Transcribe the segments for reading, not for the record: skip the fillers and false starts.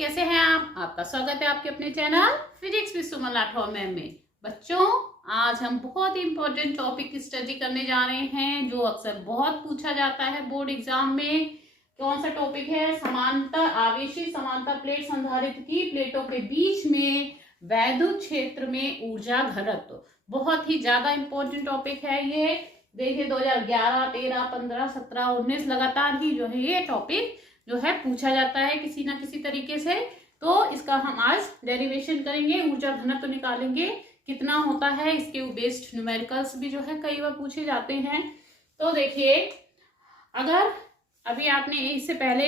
कैसे हैं आप? आपका स्वागत है आपके अपने channel physics with Suman Rathore ma'am में। बच्चों, आज हम बहुत ही इंपॉर्टेंट टॉपिक की स्टडी करने जा रहे हैं जो अक्सर बहुत पूछा जाता है बोर्ड एग्जाम में। कौन सा टॉपिक है? समांतर आवेशी समांतर प्लेट संधारित्र की प्लेटों के बीच में वैद्युत क्षेत्र में ऊर्जा घनत्व। बहुत ही ज्यादा इंपॉर्टेंट टॉपिक है ये। देखिए 2011, 13, 15, 17, 19 लगातार ही जो है ये टॉपिक जो है पूछा जाता है किसी ना किसी तरीके से। तो इसका हम आज डेरिवेशन करेंगे, ऊर्जा घनत्व निकालेंगे कितना होता है। इसके बेस्ड न्यूमेरिकल्स भी जो है कई बार पूछे जाते हैं। तो देखिए, अगर अभी आपने इससे पहले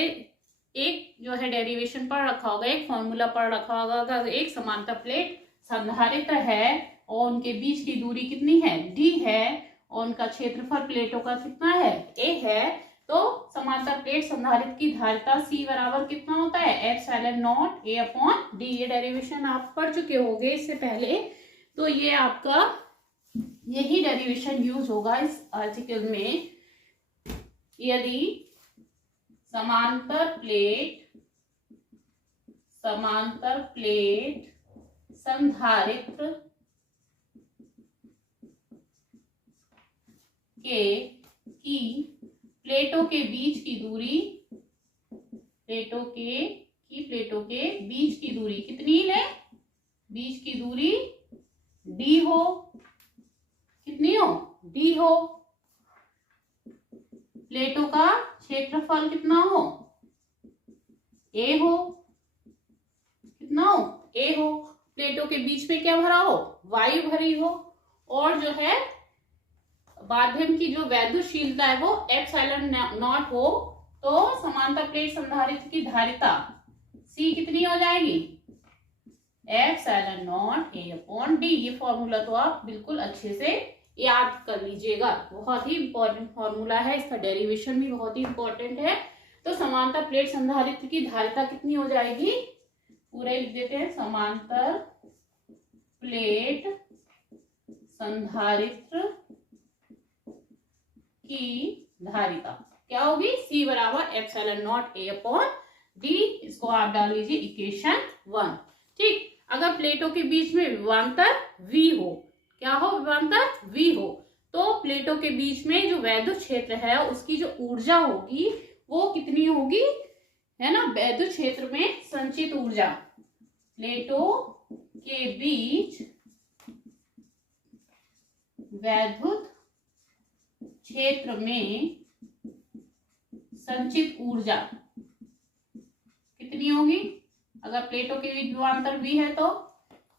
एक जो है डेरिवेशन पढ़ रखा होगा, एक फॉर्मूला पढ़ रखा होगा। अगर एक समांतर प्लेट संधारित्र है और उनके बीच की दूरी कितनी है? d है, और उनका क्षेत्रफल प्लेटों का कितना है? a है। तो समांतर प्लेट संधारित्र की धारिता C बराबर कितना होता है? Epsilon not A upon D। ये डेरिवेशन आप पढ़ चुके होंगे इससे पहले। तो ये आपका यही डेरिवेशन यूज होगा इस आर्टिकल में। यदि समांतर प्लेट संधारित्र की प्लेटों के बीच की दूरी, प्लेटों के बीच की दूरी कितनी है? बीच की दूरी d हो। कितनी हो? d हो। प्लेटों का क्षेत्रफल कितना हो? a हो। कितना हो? a हो। प्लेटों के बीच में क्या भरा हो? वायु भरी हो। और जो है माध्यम की जो वैद्युतशीलता है वो एप्सिलॉन नॉट हो। तो समांतर प्लेट संधारित्र की धारिता C कितनी हो जाएगी? Epsilon not A upon D। ये फॉर्मूला तो आप बिल्कुल अच्छे से याद कर लीजिएगा। बहुत ही इंपॉर्टेंट फॉर्मूला है, इसका डेरिवेशन भी बहुत ही इंपॉर्टेंट है। तो समांतर प्लेट संधारित्र की धारिता कितनी हो जाएगी? पूरे लिख देते हैं। समांतर प्लेट संधारित्र की धारिता क्या होगी? C बराबर epsilon not A upon D। इसको आप डाल लीजिए इक्वेशन 1। ठीक। अगर प्लेटों के बीच में विभवांतर V हो, क्या हो? विभवांतर V हो, तो प्लेटों के बीच में जो वैद्युत क्षेत्र है उसकी जो ऊर्जा होगी वो कितनी होगी? है ना, वैद्युत क्षेत्र में संचित ऊर्जा, प्लेटों के बीच वैद्युत क्षेत्र में संचित ऊर्जा कितनी होगी? अगर प्लेटों के बीच विभवांतर V है तो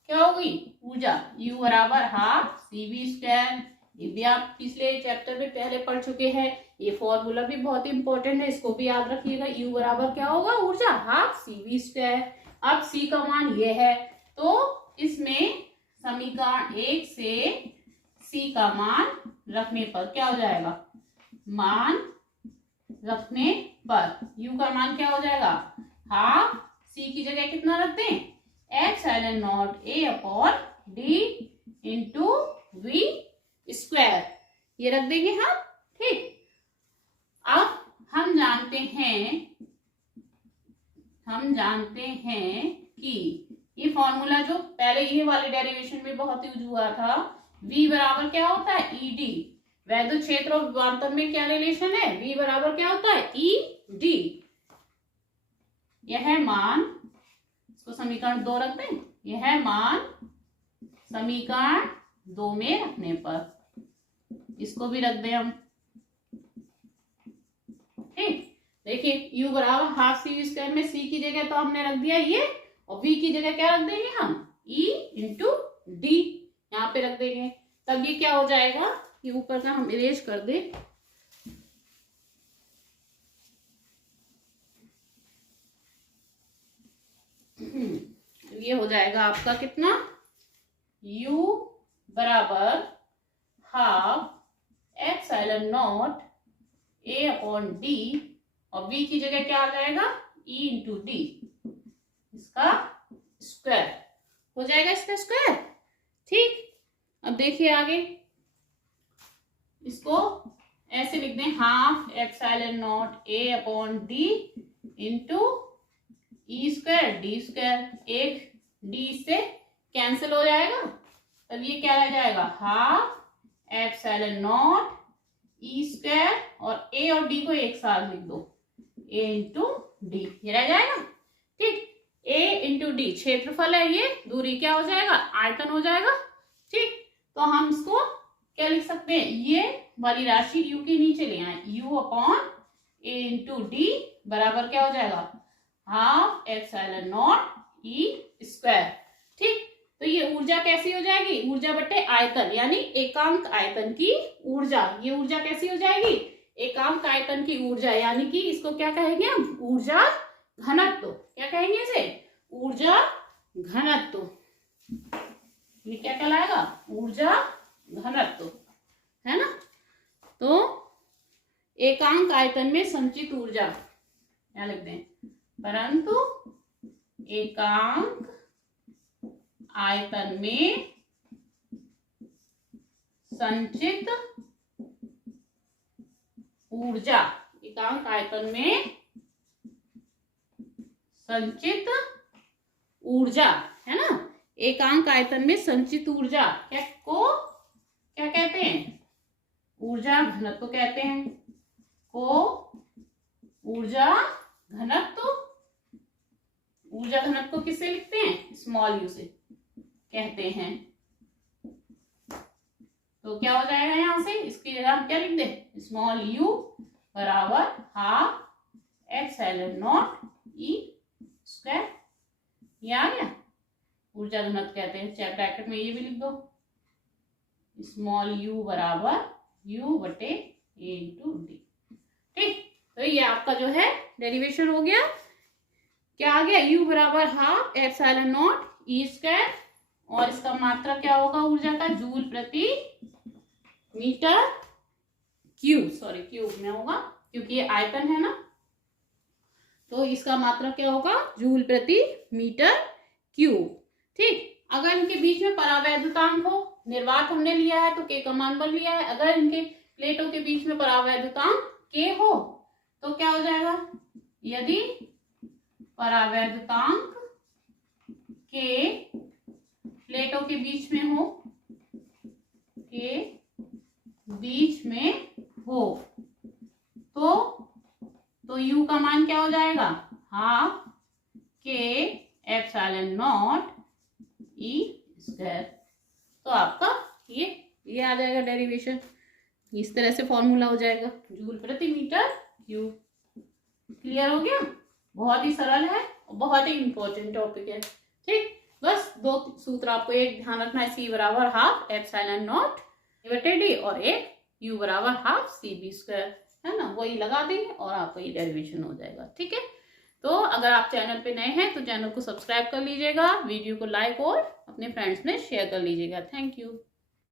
क्या होगी ऊर्जा? U बराबर हाफ CV²। ये भी आप पिछले चैप्टर में पहले पढ़ चुके हैं। ये फॉर्मूला भी बहुत इंपॉर्टेंट है, इसको भी याद रखिएगा। U बराबर क्या होगा? ऊर्जा हाफ CV²। अब C का मान ये है, तो इसमें समीकरण 1 से C का मान रखने पर क्या हो जाएगा? मान रखने पर U का मान क्या हो जाएगा? हाफ C की जगह कितना रखते हैं? Epsilon not A upon D into V square. ये रख देंगे हम। ठीक। अब हम जानते हैं कि ये फॉर्मूला जो पहले ये वाले डेरिवेशन में बहुत यूज हुआ था, V बराबर क्या होता है? ED। वैद्युत क्षेत्र और विभवांतर में क्या रिलेशन है? V बराबर क्या होता है? ED। यह मान, इसको समीकरण 2 रख दें। यह मान समीकरण 2 में रखने पर, इसको भी रख दें हम। ठीक। देखिए U बराबर हाफ CV² में C की जगह तो हमने रख दिया ये, और V की जगह क्या रख देंगे हम? E इंटू D यहाँ पे रख देंगे। तब ये क्या हो जाएगा? ये ऊपर का हम इरेज कर दें। ये हो जाएगा आपका कितना? U बराबर half epsilon not A upon D, और V की जगह क्या आ जाएगा? E into D। इसका स्क्वायर हो जाएगा, इसका स्क्वायर। ठीक। अब देखिए आगे, इसको ऐसे लिख दें, half epsilon not A upon D into E square D square, एक डी से कैंसिल हो जाएगा, तब ये क्या रह जाएगा, half epsilon not E square, और ए और डी को एक साथ लिख दो, ए इंटू डी, ये रह जाएगा। ठीक, ए इंटू डी क्षेत्रफल है, ये दूरी क्या हो जाएगा, आयतन हो जाएगा। ठीक, तो हम इसको क्या लिख सकते हैं, ये वाली राशि यू के नीचे ले आए, you upon A into D बराबर क्या हो जाएगा, half epsilon not E square. ठीक, तो ये ऊर्जा कैसी हो जाएगी, ऊर्जा बटे आयतन, यानी एकांक आयतन की ऊर्जा। ये ऊर्जा कैसी हो जाएगी, एकांक आयतन की ऊर्जा, यानी कि इसको क्या कहेंगे हम, ऊर्जा घनत्व। क्या कहेंगे इसे, ऊर्जा घनत्व। ये क्या कहलाएगा, ऊर्जा घनत्व, है ना। तो एकांक आयतन में संचित ऊर्जा क्या लिखते हैं, परंतु एकांक आयतन में संचित ऊर्जा, एकांक आयतन में संचित ऊर्जा, है ना। एकांक आयतन में संचित ऊर्जा क्या को क्या कहते हैं, ऊर्जा घनत्व कहते हैं, को ऊर्जा घनत्व। ऊर्जा घनत्व किससे लिखते हैं, स्मॉल यू से कहते हैं। तो क्या हो जाएगा यहां से, इसकी जगह हम क्या लिख दे, स्मॉल यू बराबर half epsilon not E square, ये आ गया। ऊर्जा घनत्व कहते हैं, चाहे ब्रैकेट में ये भी लिख दो, स्मॉल यू बराबर यू बटे ए इंटू डी। ठीक, तो ये आपका जो है डेरिवेशन हो गया। क्या आ गया, यू बराबर half epsilon not E square, और इसका मात्रक क्या होगा ऊर्जा का, जूल प्रति मीटर क्यूब, सॉरी क्यूब में होगा क्योंकि ये आयतन है ना, तो इसका मात्रक क्या होगा, जूल प्रति मीटर क्यूब। ठीक, अगर इनके बीच में परावैद्युतांक हो, निर्वात हमने लिया है तो के का मान बन लिया है, अगर इनके प्लेटों के बीच में परावैद्युतांक के हो तो क्या हो जाएगा, यदि परावैद्युतांक के प्लेटों के बीच में हो, के बीच में हो, तो यू का मान क्या हो जाएगा, हाफ के एप्सिलॉन नॉट ई स्क्वायर। तो आपका ये आ जाएगा डेरिवेशन, इस तरह से फॉर्मूला हो जाएगा, जूल प्रति मीटर क्यूब। क्लियर हो गया, बहुत ही सरल है और बहुत ही इंपॉर्टेंट टॉपिक है। ठीक, बस दो सूत्र आपको एक ध्यान रखना है, सी बराबर हाफ एप्सिलॉन नॉट बटे डी, और एक यू बराबर हाफ सी बी स्क्वायर, है ना, वही लगा देंगे और आपका ये डेरिवेशन हो जाएगा। ठीक है, तो अगर आप चैनल पे नए हैं तो चैनल को सब्सक्राइब कर लीजिएगा, वीडियो को लाइक और अपने फ्रेंड्स में शेयर कर लीजिएगा। Thank you.